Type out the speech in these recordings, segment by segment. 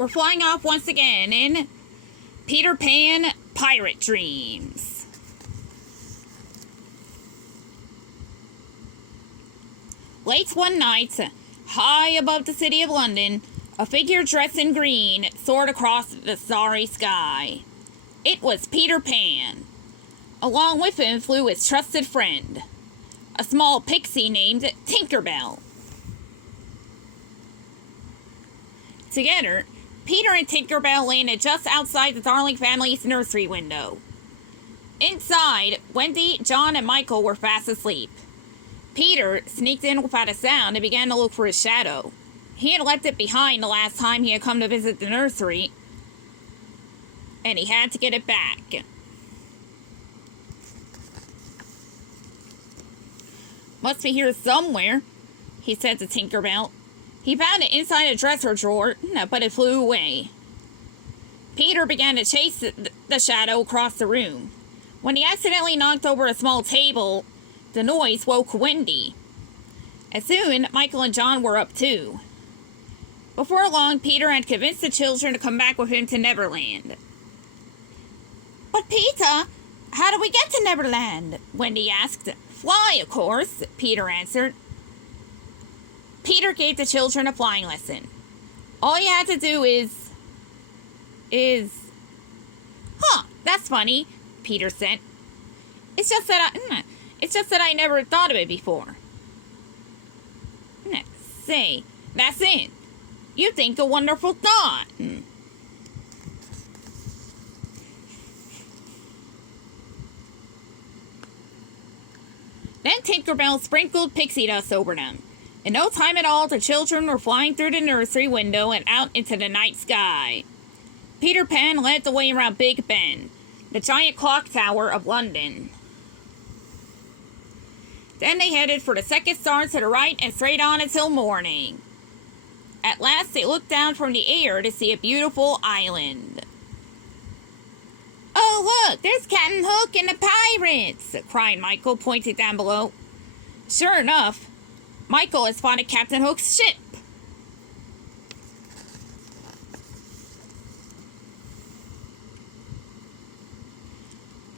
We're flying off once again in Peter Pan Pirate Dreams. Late one night, high above the city of London, a figure dressed in green soared across the starry sky. It was Peter Pan. Along with him flew his trusted friend, a small pixie named Tinker Bell. Together, Peter and Tinker Bell landed just outside the Darling family's nursery window. Inside, Wendy, John, and Michael were fast asleep. Peter sneaked in without a sound and began to look for his shadow. He had left it behind the last time he had come to visit the nursery, and he had to get it back. Must be here somewhere, he said to Tinker Bell. He found it inside a dresser drawer, but it flew away. Peter began to chase the shadow across the room. When he accidentally knocked over a small table, the noise woke Wendy. And soon, Michael and John were up too. Before long, Peter had convinced the children to come back with him to Neverland. "But Peter, how do we get to Neverland?" Wendy asked. "Fly, of course," Peter answered. Peter gave the children a flying lesson. "All you had to do is... Huh, that's funny," Peter said. It's just that I never thought of it before." "Say, that's it. You think a wonderful thought." Then Tinker Bell sprinkled pixie dust over them. In no time at all, the children were flying through the nursery window and out into the night sky. Peter Pan led the way around Big Ben, the giant clock tower of London. Then they headed for the second star to the right and straight on until morning. At last, they looked down from the air to see a beautiful island. "Oh, look, there's Captain Hook and the pirates!" cried Michael, pointing down below. Sure enough, Michael had spotted Captain Hook's ship.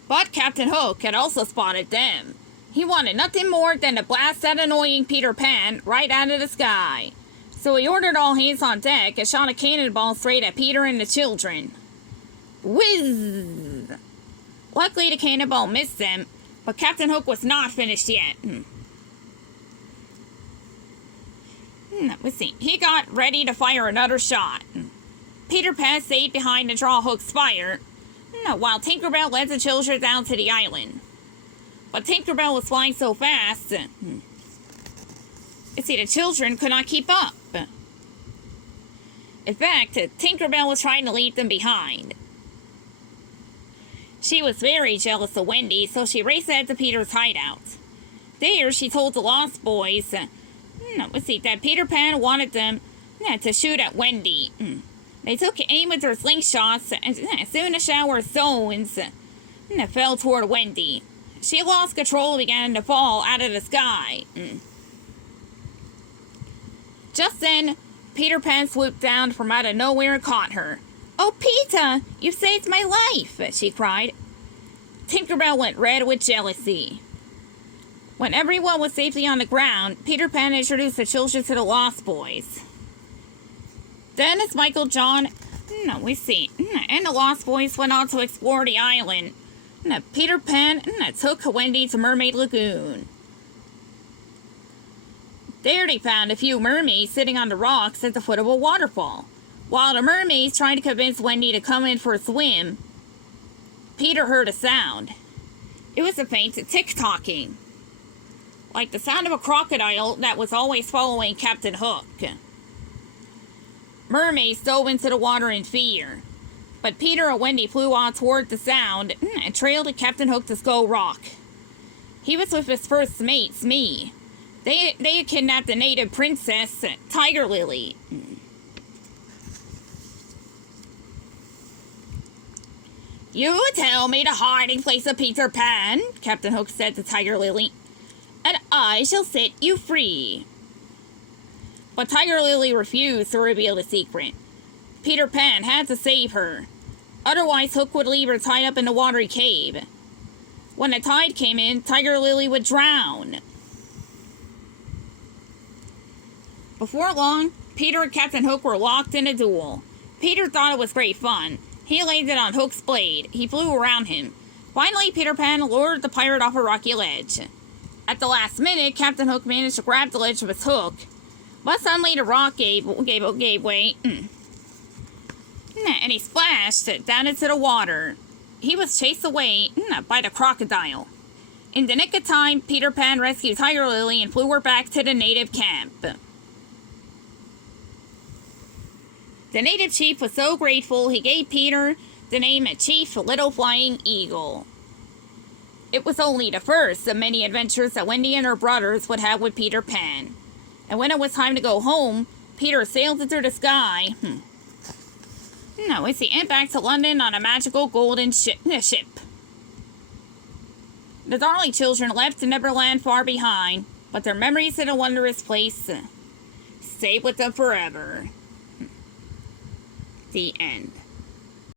But Captain Hook had also spotted them. He wanted nothing more than to blast that annoying Peter Pan right out of the sky. So he ordered all hands on deck and shot a cannonball straight at Peter and the children. Whiz! Luckily, the cannonball missed them, but Captain Hook was not finished yet. Let's see. He got ready to fire another shot. Peter Pan stayed behind to draw Hook's fire, while Tinker Bell led the children down to the island. But Tinker Bell was flying so fast, the children could not keep up. In fact, Tinker Bell was trying to leave them behind. She was very jealous of Wendy, so she raced ahead to Peter's hideout. There, she told the Lost Boys, that Peter Pan wanted them to shoot at Wendy. They took aim with their slingshots, and soon a shower of stones fell toward Wendy. She lost control and began to fall out of the sky. Just then, Peter Pan swooped down from out of nowhere and caught her. "Oh, Peter, you saved my life," she cried. Tinker Bell went red with jealousy. When everyone was safely on the ground, Peter Pan introduced the children to the Lost Boys. Then, as Michael, John, and the Lost Boys went on to explore the island, Peter Pan took Wendy to Mermaid Lagoon. There they found a few mermaids sitting on the rocks at the foot of a waterfall. While the mermaids tried to convince Wendy to come in for a swim, Peter heard a sound. It was a faint tick-tocking, like the sound of a crocodile that was always following Captain Hook. Mermaids dove into the water in fear, but Peter and Wendy flew on toward the sound and trailed Captain Hook to Skull Rock. He was with his first mate, Smee. They had kidnapped the native princess, Tiger Lily. "You tell me the hiding place of Peter Pan," Captain Hook said to Tiger Lily, "and I shall set you free." But Tiger Lily refused to reveal the secret. Peter Pan had to save her. Otherwise, Hook would leave her tied up in the watery cave. When the tide came in, Tiger Lily would drown. Before long, Peter and Captain Hook were locked in a duel. Peter thought it was great fun. He landed on Hook's blade. He flew around him. Finally, Peter Pan lured the pirate off a rocky ledge. At the last minute, Captain Hook managed to grab the ledge with his hook. But suddenly the rock gave way. And he splashed down into the water. He was chased away by the crocodile. In the nick of time, Peter Pan rescued Tiger Lily and flew her back to the native camp. The native chief was so grateful he gave Peter the name Chief Little Flying Eagle. It was only the first of many adventures that Wendy and her brothers would have with Peter Pan. And when it was time to go home, Peter sailed into the sky. And back to London on a magical golden ship. The darling children left Neverland far behind, but their memories of the wondrous place stayed with them forever. The end.